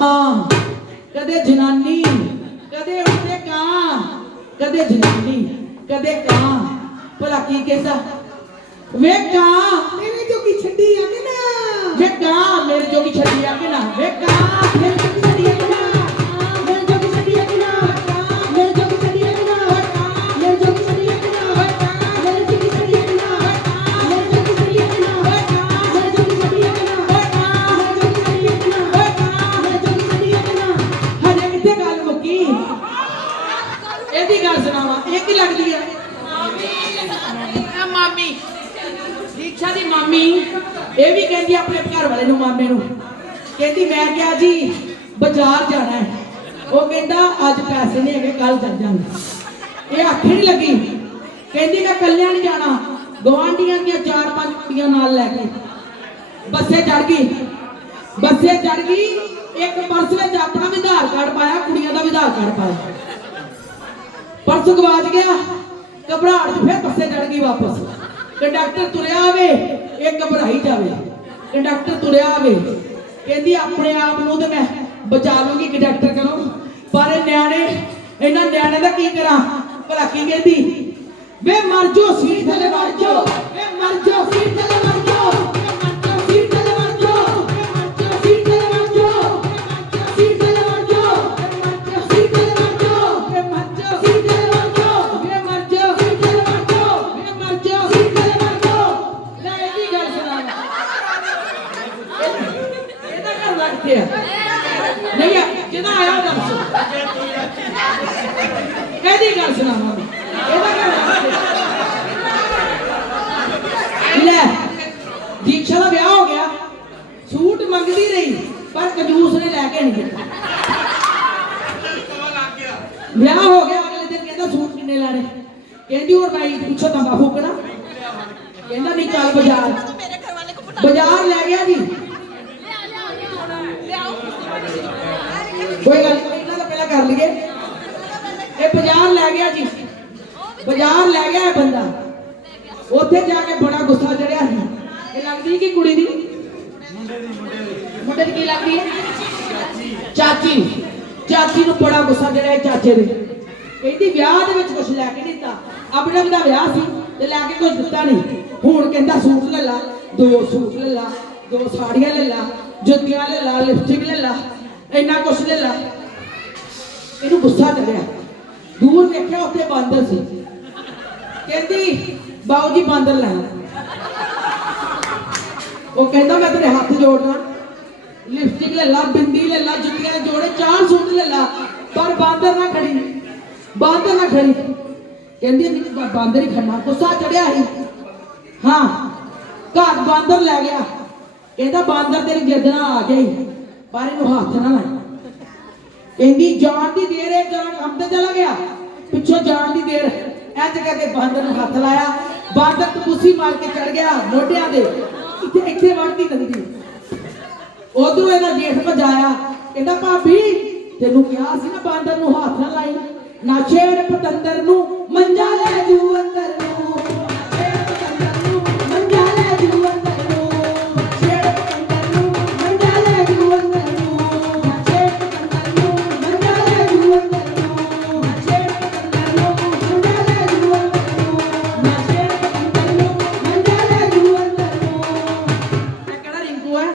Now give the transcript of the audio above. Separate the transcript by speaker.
Speaker 1: ਮਾਂ ਕਦੇ ਜਨਾਨੀ ਕਦੇ ਉੱਤੇ ਕਾਂ ਕਦੇ ਜਨਾਨੀ ਕਦੇ ਕਾਂ। ਭਲਾ ਕੀ ਕਹਿੰਦਾ? ਵੇ ਕਾਂ।
Speaker 2: ਮੇਰੇ ਜੋਗੀ ਛੱਡੀ ਆ ਕਿ ਨਾ?
Speaker 1: ਵੇ ਕਾਂ ਮੇਰੇ ਜੋਗੀ ਛੱਡੀ ਆ ਕਿ ਨਾ? ਵੇ ਮਾਮੀ, ਇਹ ਵੀ ਕਹਿੰਦੀ ਆਪਣੇ ਘਰ ਵਾਲੇ ਨੂੰ ਮਾਮੇ ਨੂੰ। ਕਹਿੰਦੀ, ਮੈਂ ਕਿਹਾ ਜੀ, ਬਾਜ਼ਾਰ ਜਾਣਾ ਹੈ। ਉਹ ਕਹਿੰਦਾ, ਅੱਜ ਪੈਸੇ ਨਹੀਂ ਹੈਗੇ ਕੱਲ ਚੱਲ ਜਾਵਾਂਗੇ ਇਹ ਆਖੇ ਨਹੀਂ ਲੱਗੀ। ਕਹਿੰਦੀ, ਮੈਂ ਕੱਲਿਆਂ ਨਹੀਂ ਜਾਣਾ। ਗਵਾਂਢੀਆਂ ਦੀਆਂ ਚਾਰ ਪੰਜ ਕੁੜੀਆਂ ਨਾਲ ਲੈ ਕੇ ਬੱਸੇ ਚੜ ਗਈ। ਬੱਸੇ ਚੜ ਗਈ, ਇੱਕ ਪਰਸ ਵਿੱਚ ਆਪਣਾ ਵੀ ਆਧਾਰ ਕਾਰਡ ਪਾਇਆ, ਕੁੜੀਆਂ ਦਾ ਵੀ ਆਧਾਰ ਕਾਰਡ ਪਾਇਆ। ਪਰਸ ਗਵਾਚ ਗਿਆ, ਘਬਰਾਹਟ 'ਚ ਫਿਰ ਬੱਸੇ ਚੜ ਗਈ ਵਾਪਸ। ਕੰਡਕਟਰ ਤੁਰਿਆ ਆਵੇ ਇਹ ਘਬਰਾਈ ਜਾਵੇ ਕੰਡਕਟਰ ਤੁਰਿਆ ਆਵੇ, ਕਹਿੰਦੀ ਆਪਣੇ ਆਪ ਨੂੰ ਤੇ ਮੈਂ ਬਚਾ ਲੂੰਗੀ ਕੰਡਕਟਰ ਕਰੋ ਪਰ ਇਹ ਨਿਆਣੇ, ਇਹਨਾਂ ਨਿਆਣੇ ਦਾ ਕੀ ਕਰਾਂ? ਭਲਾ ਕੀ ਕਹਿੰਦੀ? ਵੇ ਮਰ ਜੋ ਸੀਟ ਥੱਲੇ ਮਰ ਜੋ ਲੱਗਦੇ ਆ। ਨਹੀਂ ਆ ਜਿਹਦਾ ਆਇਆ ਦੱਸ। ਇਹਦੀ ਗੱਲ ਸੁਣਾਵਾਂ ਇਹਦਾ ਲੱਗਦੇ ਲੈ ਦੀਕਸ਼ਾ ਦਾ ਵਿਆਹ ਹੋ ਗਿਆ। ਸੂਟ ਮੰਗਦੀ ਰਹੀ ਪਰ ਕੰਜੂਸ ਨੇ ਲੈ ਕੇ ਨਹੀਂ ਦਿੱਤਾ। ਵਿਆਹ ਹੋ ਗਿਆ ਅਗਲੇ ਦਿਨ ਕਹਿੰਦਾ ਸੂਟ ਕਿੰਨੇ ਲੈਣੇ? ਕਹਿੰਦੀ ਹੋਰ ਈਦ ਪੁੱਛੋ ਤਾਂ ਫੂਕਣਾ ਕਹਿੰਦਾ ਨਹੀਂ ਚੱਲ ਬਾਜ਼ਾਰ।
Speaker 3: ਕੋ
Speaker 1: ਬਾਜ਼ਾਰ ਲੈ ਗਿਆ ਜੀ। ਕੋਈ ਗੱਲ ਨਹੀਂ ਤਾਂ ਪਹਿਲਾਂ ਕਰ ਲਈਏ। ਇਹ ਬਾਜ਼ਾਰ ਲੈ ਗਿਆ ਜੀ। ਬਾਜ਼ਾਰ ਲੈ ਗਿਆ ਇਹ ਬੰਦਾ। ਉੱਥੇ ਜਾ ਕੇ ਬੜਾ ਗੁੱਸਾ ਚੜਿਆ ਸੀ। ਇਹ ਲੱਗਦੀ ਕਿ ਕੁੜੀ ਦੀ? ਮੁੰਡੇ ਦੀ ਕੀ ਲੱਗਦੀ ਹੈ? ਚਾਚੀ। ਚਾਚੀ ਨੂੰ ਬੜਾ ਗੁੱਸਾ ਚੜਿਆ ਚਾਚੇ ਦੇ। ਕਹਿੰਦੀ ਵਿਆਹ ਦੇ ਵਿੱਚ ਕੁਝ ਲੈ ਕੇ ਨਹੀਂ ਦਿੱਤਾ। ਆਪਣੇ ਦਾ ਵਿਆਹ ਸੀ ਤੇ ਲੈ ਕੇ ਕੁਝ ਦਿੱਤਾ ਨਹੀਂ। ਹੁਣ ਕਹਿੰਦਾ ਸੂਟ ਲੈ ਲਾ, ਦੋ ਸੂਟ ਲੈ ਲਾ, ਦੋ ਸਾੜੀਆਂ ਲੈ ਲਾ, ਜੁੱਤੀਆਂ ਲੈ ਲਾ, ਲਿਪਸਟਿਕ ਲੈ ਲਾ। ਇੰਨਾ ਕੁਛ ਲੈ ਲਾ। ਇਹਨੂੰ ਗੁੱਸਾ ਚੜਿਆ ਦੂਰ ਵੇਖਿਆ ਉੱਥੇ ਬਾਂਦਰ ਸੀ। ਕਹਿੰਦੀ, ਬਾਊ ਜੀ, ਬਾਂਦਰ ਲੈਣਾ ਉਹ ਕਹਿੰਦਾ, ਮੈਂ ਤੇਰੇ ਹੱਥ ਜੋੜਨਾ। ਲਿਪਸਟਿਕ ਲੈ ਲਾ, ਬਿੰਦੀ ਲੈ ਲਾ, ਜੁੱਤੀਆਂ ਦੇ ਜੋੜੇ, ਚਾਰ ਸੂਟ ਲੈ ਲਾ। ਪਰ ਬਾਂਦਰ ਨਾ ਖੜੀ। ਬਾਂਦਰ ਨਾ ਖੜੀ। ਕਹਿੰਦੀ ਨਹੀਂ ਬਾ- ਬਾਂਦਰ ਹੀ ਖੜਨਾ। ਗੁੱਸਾ ਚੜਿਆ ਸੀ। ਹਾਂ, ਘਰ ਬਾਂਦਰ ਲੈ ਗਿਆ। ਕਹਿੰਦਾ, ਬਾਂਦਰ ਤੇਰੀ ਜਿੱਦਣਾ ਆ ਗਈ। ਪਰ ਇਹਨੂੰ ਹੱਥ ਨਾ ਲਾਈ। ਕਹਿੰਦੀ ਜਾਣ ਦੀ ਦੇਰ ਹੈ, ਜਰਾ ਕੰਮ ਤੇ ਚਲਾ ਗਿਆ। ਪਿੱਛੋਂ ਜਾਣ ਦੀ ਦੇਰ ਇੰਜ ਕਰਕੇ ਬਾਂਦਰ ਨੂੰ ਹੱਥ ਲਾਇਆ। ਬਾਂਦਰ ਟਪੂਸੀ ਮਾਰ ਕੇ ਚੜ ਗਿਆ ਮੋਢਿਆਂ ਦੇ ਇੱਥੇ ਇੱਥੇ ਵੜਦੀ ਨੰਦੀ ਉਧਰੋਂ ਇਹਦਾ ਜੇਠ ਭਜਾਇਆ। ਕਹਿੰਦਾ, ਭਾਬੀ, ਤੈਨੂੰ ਕਿਹਾ ਸੀ ਨਾ ਬਾਂਦਰ ਨੂੰ ਹੱਥ ਨਾ ਲਾਈ। ਨਾ ਉਹਨੇ ਪਤੰਦਰ ਨੂੰ ਮੰਜ